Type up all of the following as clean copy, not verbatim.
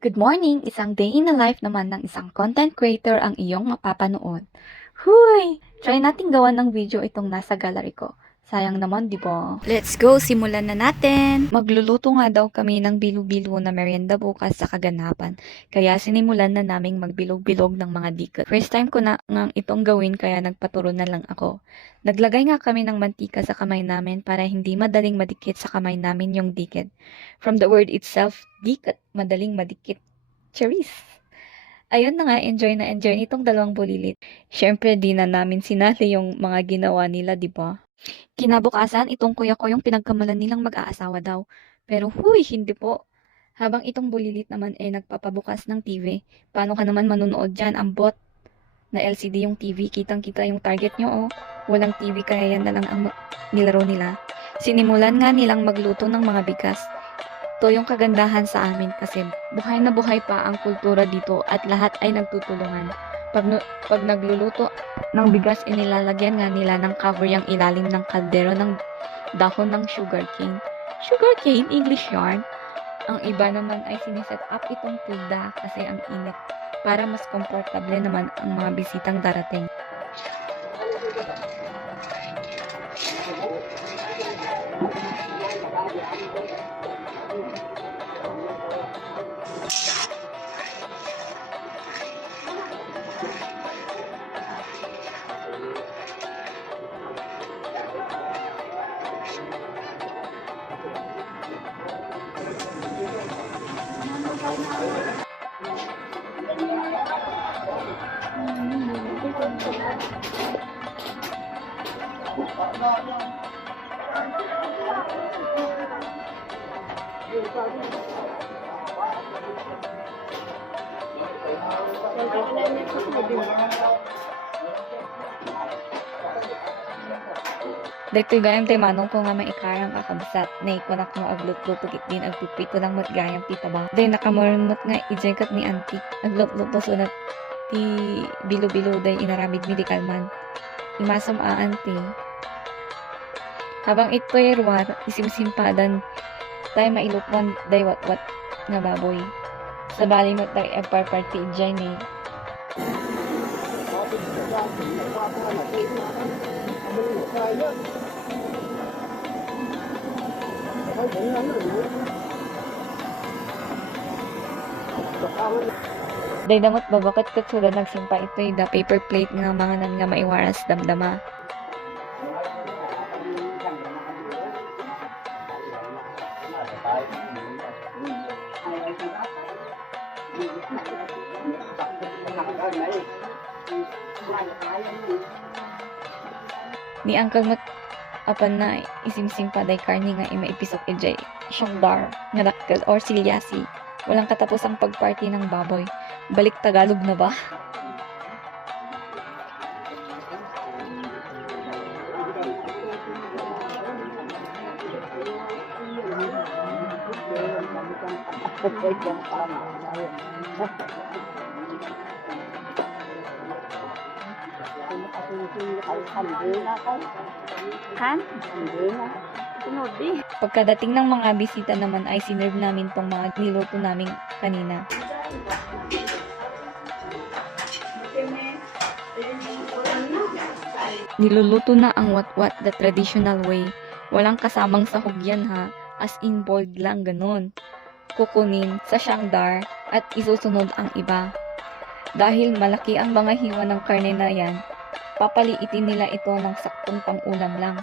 Good morning! Isang day in the life naman ng isang content creator ang iyong mapapanood. Huy! Try nating gawan ng video itong nasa gallery ko. Sayang naman, di ba? Let's go! Simulan na natin! Magluluto nga daw kami ng bilo-bilo na merienda bukas sa kaganapan. Kaya sinimulan na naming magbilog-bilog ng mga dikit. First time ko na ngang itong gawin kaya nagpaturo na lang ako. Naglagay nga kami ng mantika sa kamay namin para hindi madaling madikit sa kamay namin yung dikit. From the word itself, dikit, madaling madikit. Charis! Ayun na nga, enjoy na enjoy nitong dalawang bulilit. Siyempre, di na namin sinali yung mga ginawa nila, di ba? Kinabukasan, itong kuya ko yung pinagkamalan nilang mag-aasawa daw. Pero huy, hindi po. Habang itong bulilit naman nagpapabukas ng TV, paano ka naman manunood dyan? Ang bot na LCD yung TV, kitang-kita yung target nyo, oh. Walang TV kaya yan na lang ang nilaro nila. Sinimulan nga nilang magluto ng mga bigas. Ito yung kagandahan sa amin kasi buhay na buhay pa ang kultura dito at lahat ay nagtutulungan. Pag nagluluto ng bigas, inilalagyan nga nila ng cover yung ilalim ng kaldero ng dahon ng sugarcane. Sugarcane, English yarn. Ang iba naman ay siniset up itong tulda kasi ang init para mas komportable naman ang mga bisitang darating. Dagtoy gayam tay manong ko nga maikarang kakabsat na ikunak mo aglut-lut din agpipito ng matgayam ti tabang. Day nakamurunot nga ijengkat ni auntie. Aglut-lut so na ti bilo-bilo day inaramid medical man. Imasam a auntie. Habang ito'y ruwar, isimsimpadan tayo mailukwan day wat-wat nga baboy. Sa balimot tayo party dyan eh. Day damot babakat kat sila nagsimpa ito'y da paper plate nga mga nan nga maiwaras damdama. Ni angkag mat apan na isimsim pa day karni nga maipisok ejay siyang bar nga dakkel or silyasi. Walang katapusang pagparty ng baboy. Balik Tagalog na ba? Han? Pagkadating ng mga bisita naman ay sinerve namin tong mga niluto namin kanina. Niluluto na ang wat-wat the traditional way. Walang kasamang sahog yan ha. As in boiled lang ganon. Kukunin sa siyangdar at isusunod ang iba. Dahil malaki ang mga hiwa ng karne na yan, papaliitin nila ito ng saktong pang-ulam lang.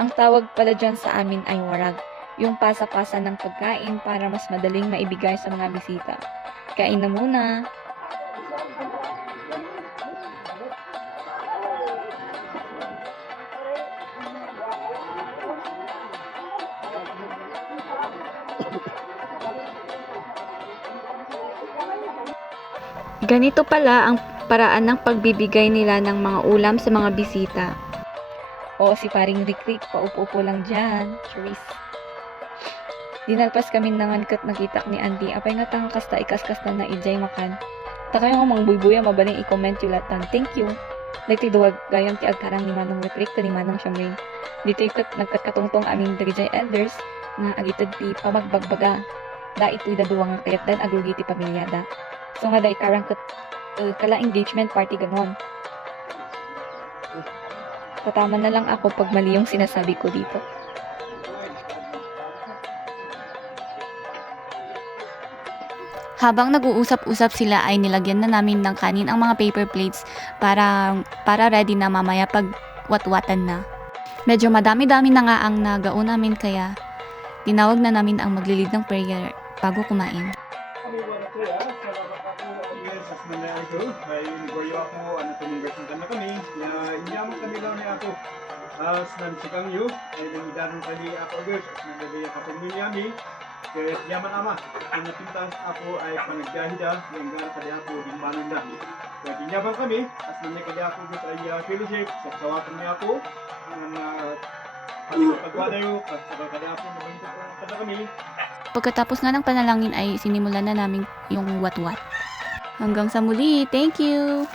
Ang tawag pala dyan sa amin ay warag, yung pasa-pasa ng pagkain para mas madaling maibigay sa mga bisita. Kain na muna! Ganito pala ang paraan ng pagbibigay nila ng mga ulam sa mga bisita. O si paring Rick, paupo-upo lang dyan. Charis. Dinalpas kami nangan kat nakita ni Andy. Apay nga tang kasta ikas-kasta na ijay makan. Takay nga mang buybuya mabaling i-comment yung latan. Thank you. Dito duwag gayang ti agkarang ni Manong Rick ni Manong Shamrain. Dito ikat nagkatungtong aming Darijay elders nga agitad ti pamagbagbaga. Da ito'y daduwang kayat dan aglugi ti pamilyada. So nga da ikarang kala engagement party ganon. Patama na lang ako pag mali yung sinasabi ko dito. Habang nag-uusap-usap sila ay nilagyan na namin ng kanin ang mga paper plates para ready na mamaya pag watwatan na. Medyo madami-dami na nga ang nagaon namin kaya tinawag na namin ang maglilid ng prayer bago kumain. Ay nagoryo ako, tuminggasan ka na kami, inyaman kami lang ni ako. As nansikang yu, ay nangidaran kami ako agos, at nagagaya ka pamilyami. Kaya yaman ama, ang napintas ako ay panagdahida, yung gara kadi ako, hingmanan na. Kaya inyaman kami, as nanay kadi ako agos ay fellowship, saksawatan niya ako, ang pagwadayo, at sabay kadi ako, nabanggit ka na kami. Pagkatapos nga ng panalangin ay sinimulan na namin yung watwat. Hanggang sa muli, thank you!